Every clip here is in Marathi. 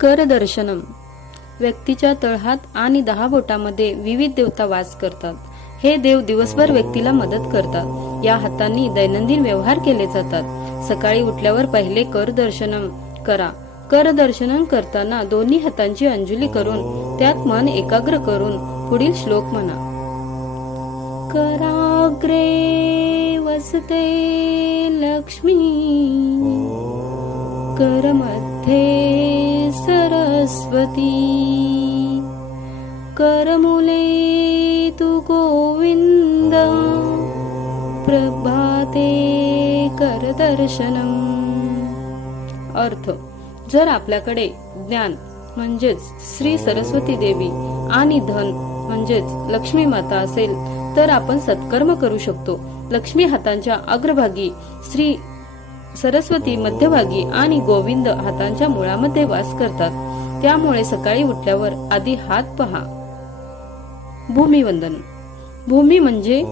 करदर्शनम. व्यक्तीच्या तळहात आणि दहा बोटामध्ये विविध देवता वास करतात. हे देव दिवसभर व्यक्तीला मदत करतात. या हातांनी दैनंदिन व्यवहार केले जातात. सकाळी उठल्यावर पहिले करदर्शनम करा. करदर्शनम करताना दोन्ही हातांची अंजुली करून त्यात मन एकाग्र करून पुढील श्लोक म्हणा. कराग्रे वसते लक्ष्मी. करमध्ये सरस्वती। करमुले तु गोविंद प्रभाते करदर्शनम अर्थ जर आपल्याकडे ज्ञान म्हणजेच श्री सरस्वती देवी आणि धन म्हणजेच लक्ष्मी माता असेल तर आपण सत्कर्म करू शकतो. लक्ष्मी हातांच्या अग्रभागी श्री सरस्वती मध्यभागी आणि गोविंद हातांच्या मुळामध्ये वास करतात. त्यामुळे सकाळी उठल्यावर आधी हात पहा. भूमिवंदन. भूमी म्हणजे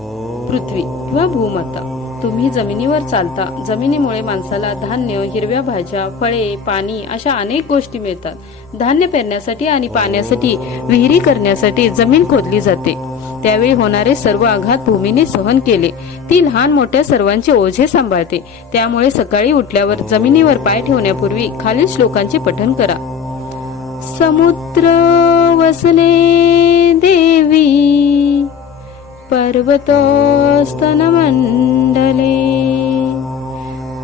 पृथ्वी किंवा भूमाता. तुम्ही जमिनीवर चालता. जमिनीमुळे माणसाला धान्य हिरव्या भाज्या फळे पाणी अशा अनेक गोष्टी मिळतात. धान्य पेरण्यासाठी आणि पाण्यासाठी विहिरी करण्यासाठी जमीन खोदली जाते. त्यावेळी होणारे सर्व आघात भूमीने सहन केले. ती लहान मोठ्या सर्वांचे ओझे सांभाळते. त्यामुळे सकाळी उठल्यावर जमिनीवर पाय ठेवण्यापूर्वी खालील श्लोकांचे पठन करा. समुद्र वसने देवी पर्वतोस्तनमण्डले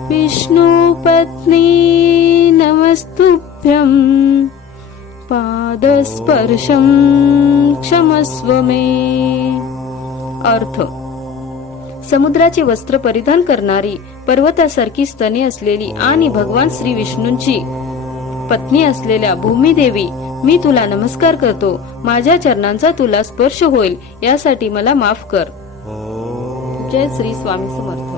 विष्णुपत्नी पा पादस्पर्शं क्षमस्व मे अर्थ. समुद्राचे वस्त्र परिधान करणारी पर्वतासारखी स्तने असलेली आणि भगवान श्री विष्णूंची पत्नी असलेल्या भूमिदेवी मी तुला नमस्कार करतो. माझ्या चरणांचा तुला स्पर्श होईल. यासाठी मला माफ कर. जय श्री स्वामी समर्थ.